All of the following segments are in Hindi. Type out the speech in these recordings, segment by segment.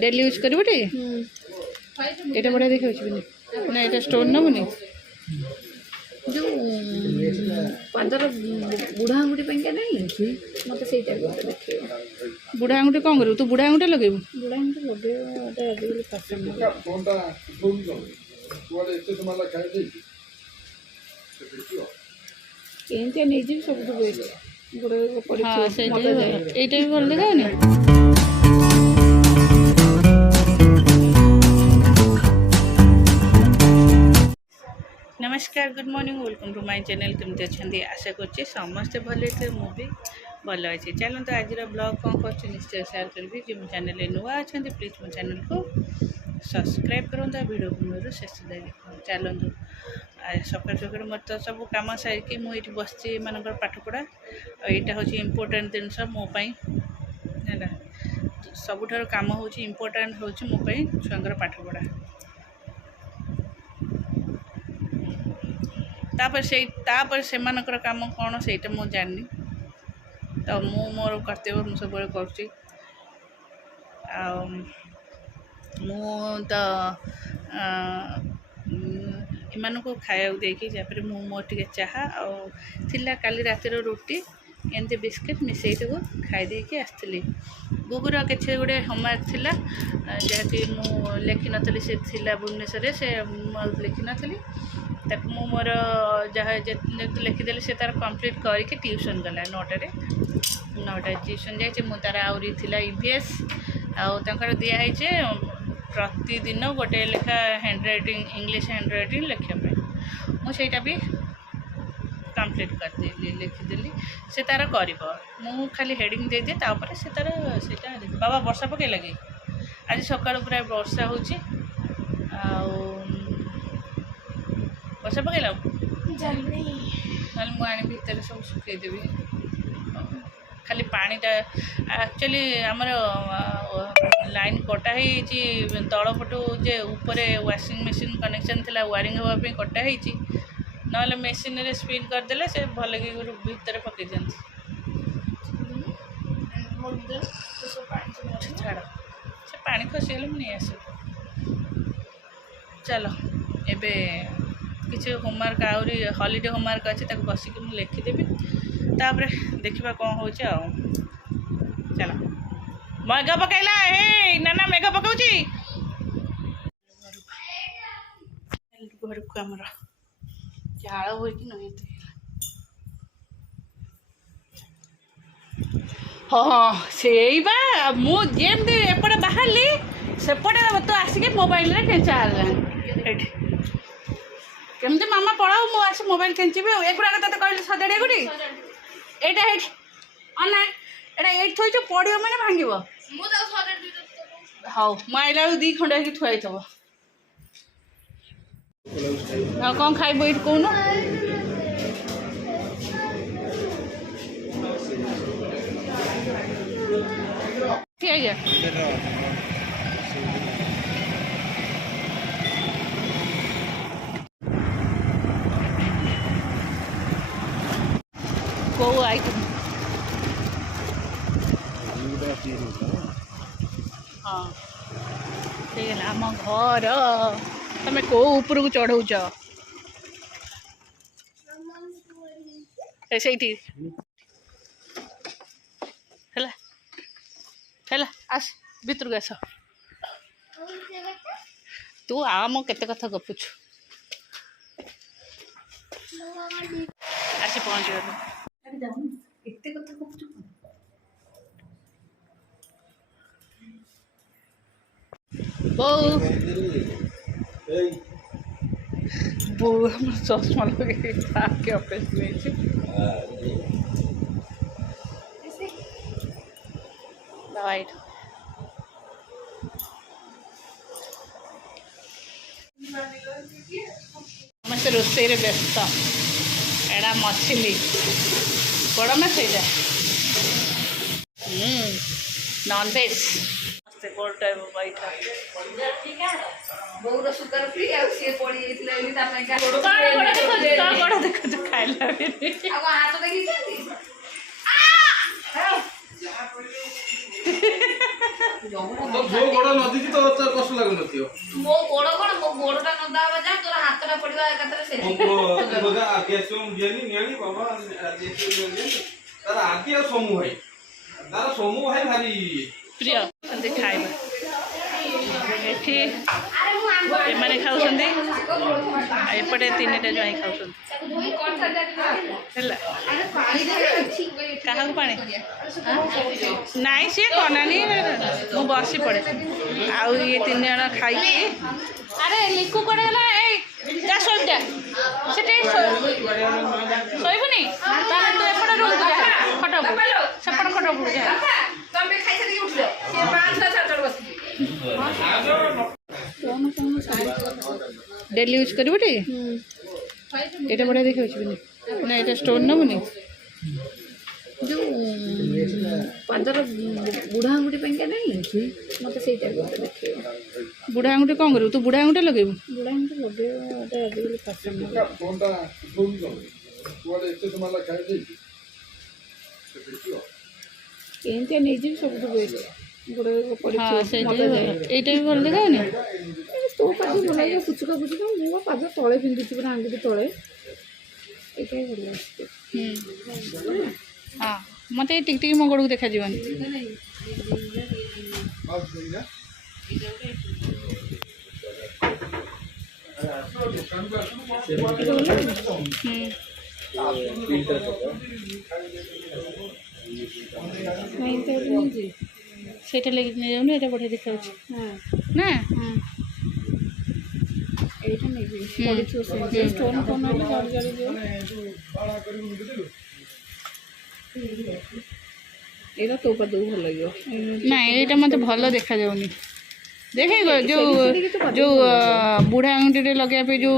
डेली यूज करबे एटा बढ़िया देखा ना ये स्टोन नबुनि जो पादर बुढ़ा आंगुठी पाइंका नहीं मत से देखे बुढ़ा आंगुठी कौन करू तू बुढ़ा आंगुठी लगेबू बुढ़ा आंगुठी लगे आजिकल फैशन एमती नहीं जी सब बेस्ट हाँ এইটা भी भल देखानी नमस्कार good morning welcome to my channel केमती अच्छा आशा करछे समस्ते भले थे मुझे भल अच्छे चलते आज ब्लॉग कौन कर निश्चय शेयर करी जो मो चैनल नुआ अच्छा प्लीज मो चैनल को सब्सक्राइब करूँ वीडियो को मेरे शेष देखो चलतु सकाल सकाल मोर तो सब कम सारिकी मुझे बसची मान पाठ पढ़ा यहाँ हूँ इम्पोर्टाट जिनस मोपाई है सबुठ कम हूँ इम्पोर्टाट हूँ मोपाई छुआर पाठ पढ़ा तापर से कम कौन से मुझे जानी तो मु मोर कर्तव्य मुझे सब करुँची तो इमान को खाया देकी मु मोर टे चाहा आला काली रातिर रोटी एमती बिस्किट मिसई को खाई देकी आसती गुगुर किसी गोटे होमवर्क थिला जहाँकि मु लिखि नी से भुवनेश्वर से लिखि नी ताक मु मोर जहाँ लिखिदेली से तार कंप्लीट करके ट्यूशन गला 9टारे 9टा ट्यूशन जाइए मु तार आउरी थिला ईवीएस आर दिखाई प्रतिदिन गोटे लेखा handwriting English handwriting लिखापी मुझा भी कंप्लीट करदेली लिखिदेली से तार कर खाली हेडिंग दे दिए तापर से तार से बाबा वर्षा पकई लगे आज सका पूरा वर्षा हो वर्षा पकईला मुझे भितर सब सुखईदेवी खाली पानीटा एक्चुअली आमर लाइन कटाई तलपटू जे ऊपर वाशिंग मशीन कनेक्शन थी वायरिंग हाँपी कटाई ना मेसीन रे स्पिन करदे से भल कि भितर पकई दिखती छाड़ से पा खसीगले मुझे आस चलो एबे किसी होमवर्क आहरी हॉलीडे होमवर्क अच्छे बसिक मुझे लिखिदेवी तापर देखा कौन हो चलो मेघ पकईला ना मेघ पकाउची घर को आमर झाड़ हो हाँ से मुझे एपटे बाहर सेपटे तो आसिक मोबाइल केचा केमती मामा पढ़ाओ मु आस मोबाइल केंचीबी एगुड़ा तो कहली सजाड़िया गुटी एटा अना एटा ये थोड़ी पड़ो मैंने भांग हाँ मुझे दी खंड थुआई थब कौन खाइब ये कौन ठीक कौ आइटम हाँ ठीक है आम घर तमें कौ ऊपर को चढ़ाऊच से आस भितर को आस तू आम केते कथा गपुछु आसी पहुँच गलु एते कथा गपुछु बो बो हम चश्मा लगे आके ऑफिस में राइट मत रोसे व्यस्त एड़ा मछली बड़ माछ नॉन वेज गोल टाइप बैठा बोर सुगर फ्री आ सी पड़ी जाइतला देखो खाइला हाथ देखी तो जो गोड़ नदी की तो कष्ट लागु नथियो मो गोड़ कोन मो गोड़टा नदा बा जा तोर हातटा पड़िबा एकतरे से हमको बोला आगे सुम जेनी नेनी बाबा आगे सुम जेनी तार आगे समूह भाई तार समूह भाई भारी प्रिय संदे खाइबा एठी एमाने खाउछन्ते एपटे तीनटा ज्वाई खाउछन्ते क्या पानी नाई सी कनानी मु बसी पड़े आउ ये 3 जन खाई अरे लिकु कड़े गला ए जा सोब जा सेटे सोइबुनी ताले तो एपटे रूम जा खटो सेपट खटो बुड़ जा तमे खाइ से उठलो से 5 7 बस डेली यूज करबुटी एटा बड़ा देखै छी ना एटा स्टोन नबुनी जो पादर बुढ़ा आंगुठी पेंका नहीं मत से देखे बुढ़ा आंगुठी कौन करू तू बुढ़ा आंगुठी लगेबू बुढ़ा आंगुठी लगे आजिकल फैशन एमती नहीं जी सब बेस्ट এইটা भी भल देखाऊनी तो पाद भल लगे पुचुका पुचुका मो पाद तले पिंधुची पूरा आंगुठी तले ये भल हाँ मत टिक टिक मो गोड़ को देखा जीवन सेटा लगे नहीं जाऊनी एटा बढ़िया देखा ना এইটা নেবি পড়িছো সে স্টোন কোন হলে জড় জড় দিও এটা তো পাদ ভাল লাগিও ना एटा मते भलो देखा जाउनी देखे जो जो बुढ़ा आंगुठी लगे पे जो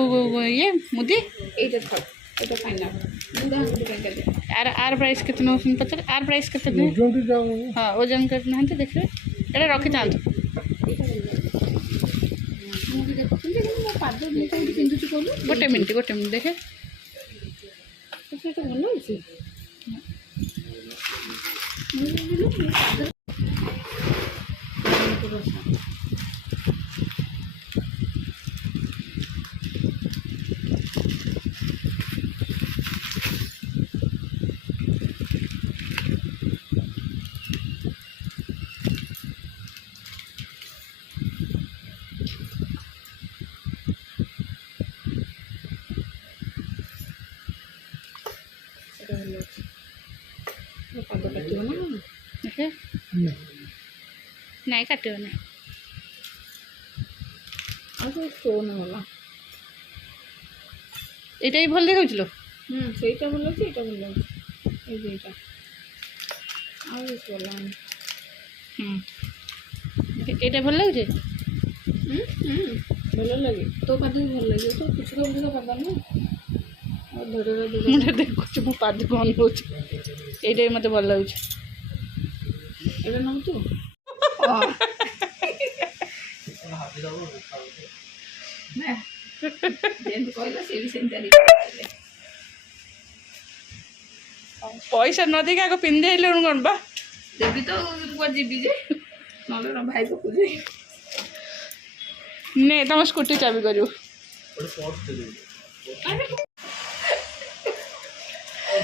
ये मुदी এইটা থাক এটা ফাইনাল বুড়া আঙ্গুठी পেঙ্কা দে आर प्राइस कितना पचार आर प्राइस कितना हाँ ओजन करना देखिए एटा रखी था गोटे मिनिट देखे ଭଲ ଅଛି ପାଦ କାଟିବ ନା देखिए नहीं काटो ना ଆଉ ସବୁ ଷ୍ଟୋନ୍ ହେଲା एटा भी भल देखा ସେଇଟା ଭଲ ଅଛି ଏଇଟା ଭଲ ଅଛି ଏଇ ଦୁଇଟା ଆଉ ବେଶୀ ଭଲ ଲାଗୁନି एटा भल लगे ଭଲ ଲାଗେ ତୋ ପାଦ ବି ଭଲ ଲାଗିବ ତ ପୁଚୁକା ପୁଚୁକା ପାଦ ନା ଆଉ ଧଡ଼ରେ मुझे देखुच मो पाद कौन हो एटा भी मत भल लगुच ଏଇଟା ନେବୁ ତୁ ଯେମିତି କହିଲା ସେ ବି ସେମିତି पैसा न देखे आगे पिंधे कौन बा ଦେବି ତ କୁଆଡ଼େ ଯିବି ଯେ ନହେଲେ ନା ଭାଇ ପାଖକୁ ଯାଇ ने तुम स्कूटी चाबी करू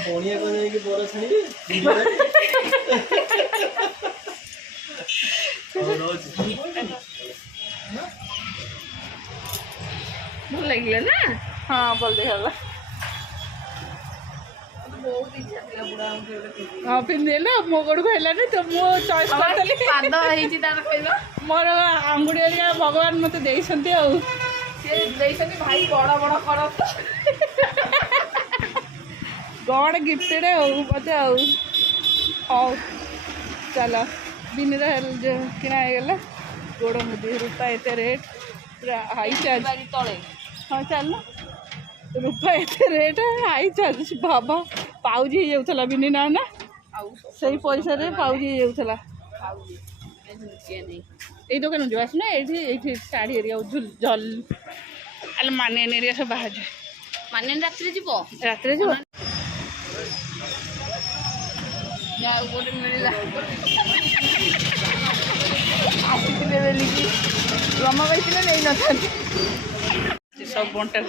बनिया को नहीं कि बड़ा छाड़ी ଭଲ ଲାଗିଲା ନା हाँ बोल देखा ବହୁତ ଇଚ୍ଛା ଥିଲା ବୁଢ଼ା ଆଙ୍ଗୁଠି ଗୋଟେ ପିନ୍ଧିବି हाँ पिंधेल मो गोड़ को है तो मो चॉइस करतली ପାଦ ହେଇଛି ତାର କହିଲ मोर आंगुड़ी भगवान मत देइछन्ते आ ସେ ଦେଇଛନ୍ତି ଭାଇ ବଡ଼ ବଡ଼ କରତ गॉड गिफ्टेड मत हाँ चल बिन जो किना गला गोड़ मुदी रूपा एत रेट पूरा हाई चार्ज ତଳେ हाँ चल रूपा एत रेट हाई चार्ज बाबा पाउजी हो जाऊला बिनी ना ना ଆଉ सही पैसा रे पाउजी हो जाऊला नहीं এই দোকানে যাস না এইটি শাড়ি এরিয়া জল আলে মানে এরিয়া সব বাহার যায় ମାନେ ରାତିରେ ଯିବ রাত্রে যাব ଯାହା ଗୋଟେ ମିଳିଲା बेलिकी रमाबाई थे नहीं न था सब बंटा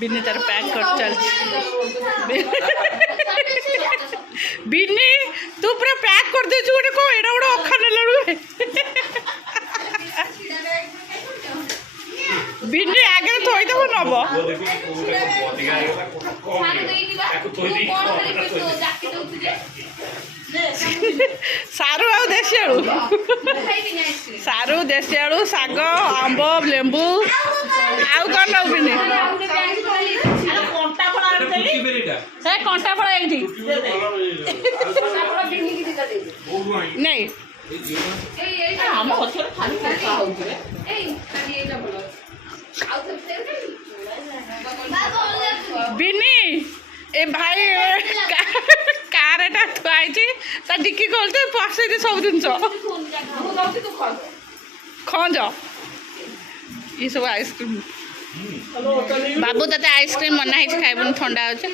बिन्नी तार पैक कर चल बिन्नी तू पूरा पैक कर दे गोटे को एडा बड़ा अखा नेलु बिन्नी आगे थोई देबो नब सारू आउ देसी आलू सारू देसी आलू साग आंब लेंबू आउ कौन नौ बिन्नी हे कंटा फल एठी नहीं बिन्नी ए भाई कार एटा थुआई डिक्की खोलते पसई सब जिन खंज ये सब आइसक्रीम बाबू ते आइसक्रीम मना है खाइबन ठंडा अच्छे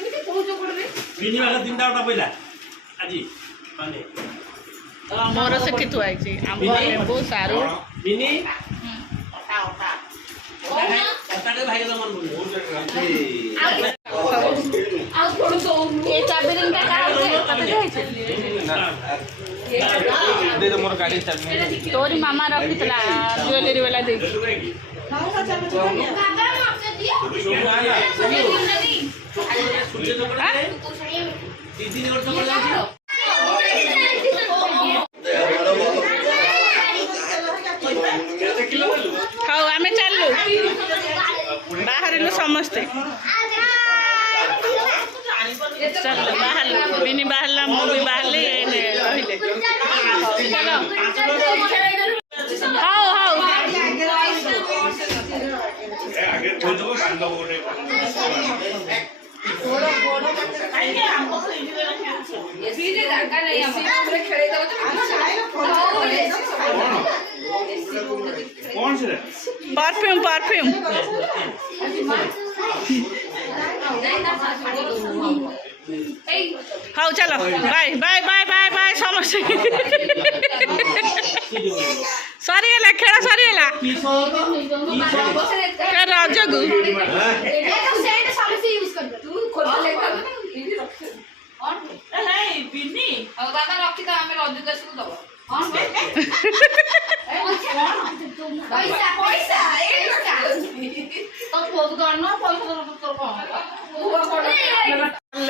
मोर से थुआई आंब लेंबू सारू तोरी मामा रखी ज्वेलरी वाला दे हाँ आम चलू बाहर समस्ते चल बाहर बिनी बाहर मुझे बाहर रही हाँ हाँ परफ्यूम परफ्यूम हाँ चलो bye bye bye bye bye समस्या सरीगला खेल सरीगला रजगु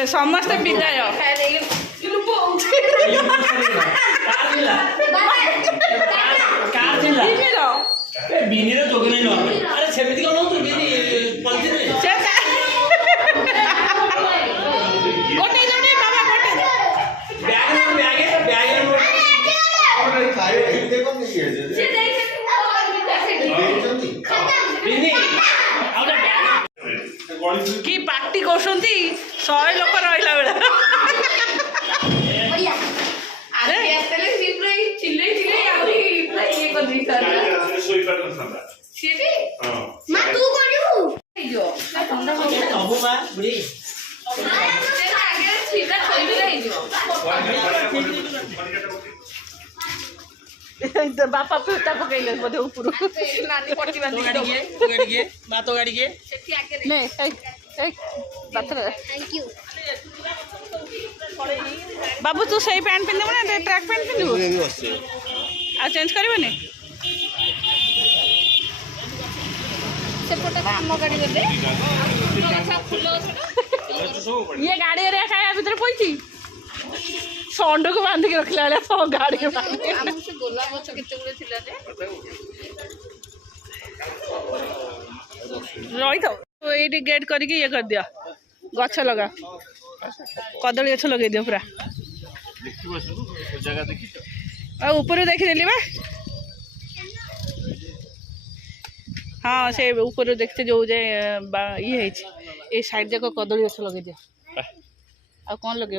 समस्त विदाय कि पार्टी कर 100 लोक रहा बेला बापा पेटा पकड़े बोधे ऊपर बाबू तू सही पैंट पिंधु ना ट्रैक पैंट पिंधु आ चेंज करबनी ये गाड़ी रे खाया भीतर पई षंड को बांधिक रखला गाड़ी रही था ये गेट करके ये कर दिया गछ लगा कदली गछ लगे दियो पूरा ऊपर देखीदेली बा हाँ से ऊपर देखते जो जाए ये साइड जाक कदली गछ लगे दियो आ कौन लगे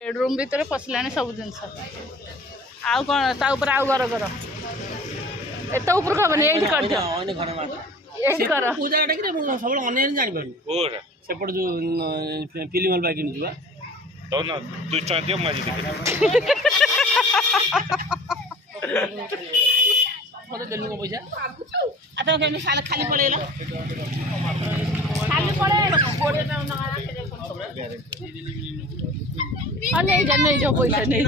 बेडरूम भीतर पशला सब जिन आउ कौन ता ऊपर आउ घर घर एत ऊपर कहबनी ये कर सेपट जो फिल्म हल बाइक जा दौन 200 टଙ୍କା दियो माजी देखे मत देलु को पैसा आता केमे साल खाली पळेला खाली पळेला कोडे ना ना अरे नहीं जाने जो पैसा नहीं